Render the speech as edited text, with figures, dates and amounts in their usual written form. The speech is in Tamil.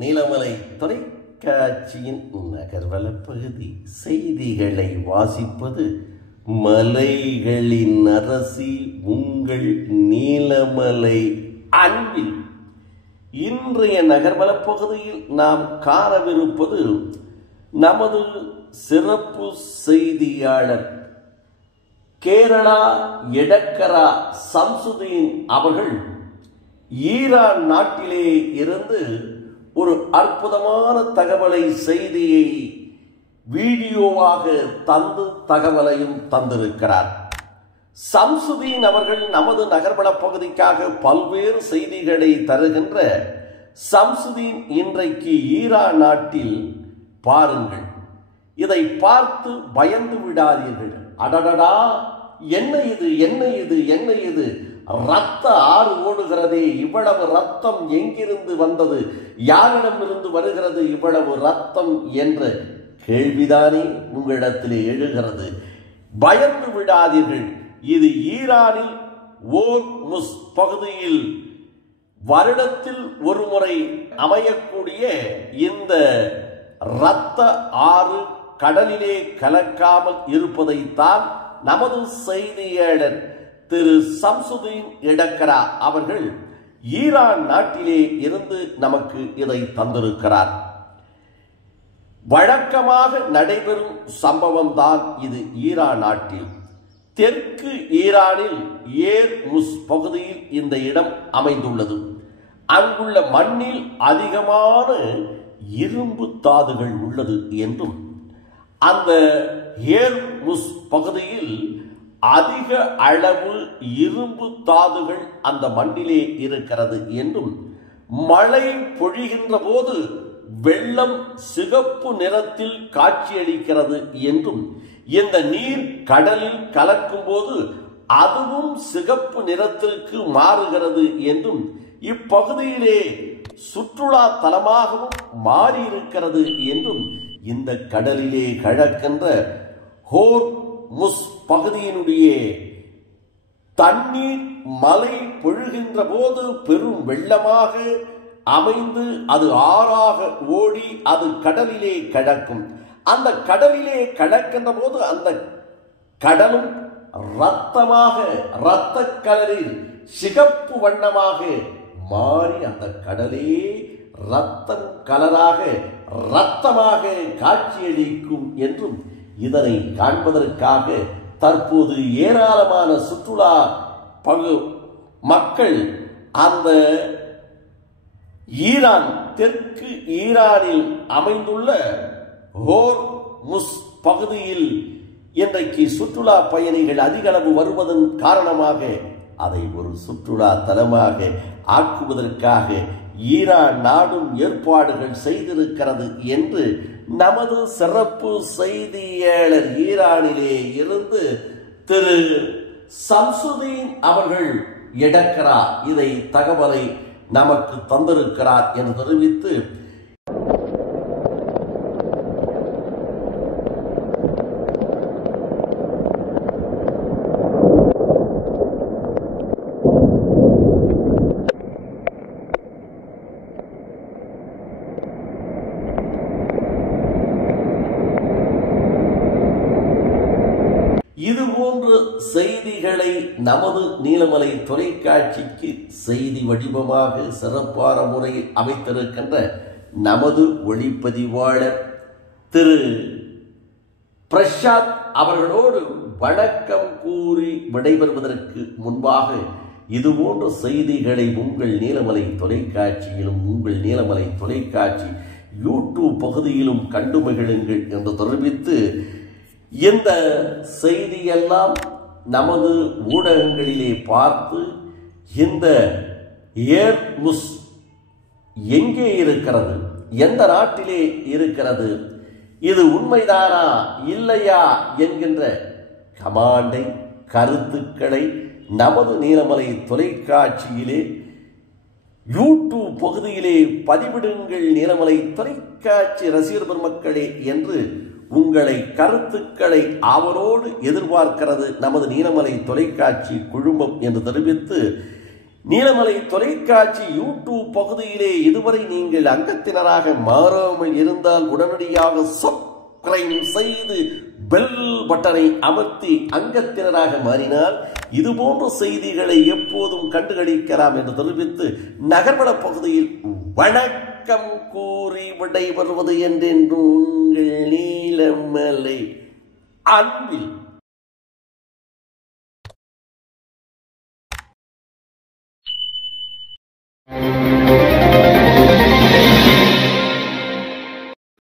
நீலமலை தொலைக்காட்சியின் நகர்வல பகுதி செய்திகளை வாசிப்பது மலைகளின் அரசி உங்கள் நீலமலை அன்பில். இன்றைய நகர்வல பகுதியில் நாம் காணவிருப்பது நமது சிறப்பு செய்தியாளர் கேரளா எடக்கரா சம்சுதீன் அவர்கள் ஈரான் நாட்டிலே இருந்து ஒரு அற்புதமான தகவலை செய்தியை வீடியோவாக தந்து தகவலையும் தந்திருக்கிறார். சம்சுதீன் அவர்கள் நமது நகர்வல பகுதிக்காக பல்வேறு செய்திகளை தருகின்ற சம்சுதீன் இன்றைக்கு ஈரான் நாட்டில் பாருங்கள். இதை பார்த்து பயந்து விடாதீர்கள். அடடடா, என்ன இது என்ன இது என்ன இது, ரத்த ஆறு ஓடுகிறதே, இவ்வளவு ரத்தம் எங்கிருந்து வந்தது, யாரிடமிருந்து வருகிறது இவ்வளவு ரத்தம் என்ற கேள்விதானே உங்களிடத்திலே எழுகிறது. பயந்து விடாதீர்கள். இது ஈரானில் ஓர்முஸ் பகுதியில் வருடத்தில் ஒரு முறை அமையக்கூடிய இந்த இரத்த ஆறு கடலிலே கலக்காமல் இருப்பதைத்தான் நமது செய்தியாளர் திரு சம்சுதீன் எடக்கரா அவர்கள் ஈரான் நாட்டிலே இருந்து நமக்கு இதை தந்திருக்கிறார். வழக்கமாக நடைபெறும் சம்பவம் தான் இது. ஈரான் நாட்டில் தெற்கு ஈரானில் ஏர்முஸ் பகுதியில் இந்த இடம் அமைந்துள்ளது. அங்குள்ள மண்ணில் அதிகமான இரும்பு தாதுகள் உள்ளது என்றும், அந்த ஏர்முஸ் பகுதியில் அதிக அளவு இரும்பு தாதுகள் அந்த மண்ணிலே இருக்கிறது என்றும், மழை பொழிகின்ற போது வெள்ளம் சிகப்பு நிறத்தில் காட்சியளிக்கிறது என்றும், இந்த நீர் கடலில் கலக்கும் போது அதுவும் சிகப்பு நிறத்திற்கு மாறுகிறது என்றும், இப்பகுதியிலே சுற்றுலா தலமாகவும் மாறியிருக்கிறது என்றும், இந்த கடலிலே கலக்கின்ற ஹோர்முஸ் பகுதியினுடைய தண்ணீர் மழை பொழிகின்ற போது பெரும் வெள்ளமாக அமைந்து அது ஆறாக ஓடி அது கடலிலே கலக்கும். அந்த கடலிலே கலக்கின்ற போது அந்த கடலும் இரத்தமாக, இரத்த கலரில் சிகப்பு வண்ணமாக மாறி அந்த கடலே இரத்தம் கலராக இரத்தமாக காட்சியளிக்கும் என்றும், இதனை காண்பதற்காக தற்போது ஏராளமான சுற்றுலா மக்கள் அந்த ஈரான் தெற்கு ஈரானில் அமைந்துள்ள ஹோர்முஸ் பகுதியில் இன்றைக்கு சுற்றுலா பயணிகள் அதிக அளவு வருவதன் காரணமாக அதை ஒரு சுற்றுலா தலமாக ஆக்குவதற்காக ஈரான் நாடும் ஏற்பாடுகள் செய்திருக்கிறது என்று நமது சிறப்பு செய்தியாளர் ஈரானிலே இருந்து திரு சம்சுதீன் அவர்கள் எடக்கரா இதை தகவலை நமக்கு தந்திருக்கிறார் என்று தெரிவித்து, இதுபோன்ற செய்திகளை நமது நீலமலை தொலைக்காட்சிக்கு செய்தி வடிவமாக சிறப்பான முறையில் அமைத்திருக்கின்ற நமது ஒளிப்பதிவாளர் திரு பிரசாத் அவர்களோடு வணக்கம் கூறி விடைபெறுவதற்கு முன்பாக, இதுபோன்ற செய்திகளை உங்கள் நீலமலை தொலைக்காட்சியிலும் உங்கள் நீலமலை தொலைக்காட்சி யூடியூப் பகுதியிலும் கண்டு மகிழுங்கள் என்று தெரிவித்து, இந்த செய்தியெல்லாம் நமது ஊடகங்களிலே பார்த்து இந்த ஏர்முஸ் எங்கே இருக்கிறது, எந்த நாட்டிலே இருக்கிறது, இது உண்மைதானா இல்லையா என்கின்ற கமாண்டை கருத்துக்களை நமது நீலமலை தொலைக்காட்சியிலே யூடியூப் பகுதியிலே பதிவிடுங்கள் நீலமலை தொலைக்காட்சி ரசிகர் பெருமக்களே என்று உங்களை கருத்துக்களை அவரோடு எதிர்பார்க்கிறது நமது நீலமலை தொலைக்காட்சி குழுமம் என்று தெரிவித்து, நீலமலை தொலைக்காட்சி யூடியூப் பகுதியிலே இதுவரை நீங்கள் அங்கத்தினராக மாறாமல் இருந்தால் உடனடியாக சப்ஸ்கிரைப் செய்து பெல் பட்டனை அமர்த்தி அங்கத்தினராக மாறினால் இதுபோன்ற செய்திகளை எப்போதும் கண்டுகளிக்கலாம் என்று தெரிவித்து நகர்வட பகுதியில் வணக்கம் கூறி விடைபெறுவது என்றென்று உங்கள் நீலமலை அன்பில்